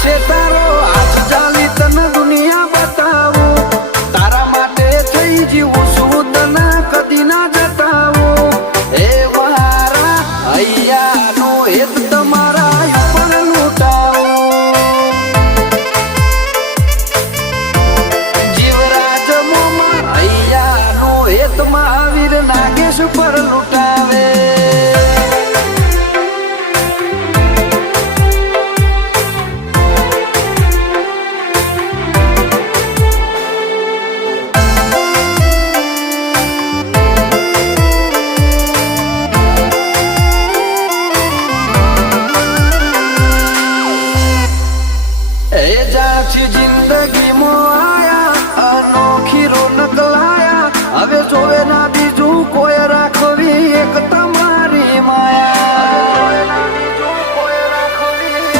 છે તારો આજ ચાલી તને દુનિયા બતાવું તારા માટે થઈ જીવું છું તને કદી ના જતાવું એ મારા હૈયાનો હેત તમારા ઉપર લૂંટાવો જીવરાજ મોમાં હૈયાનો હેત મહાવીર નાગેશ પર લૂંટાવે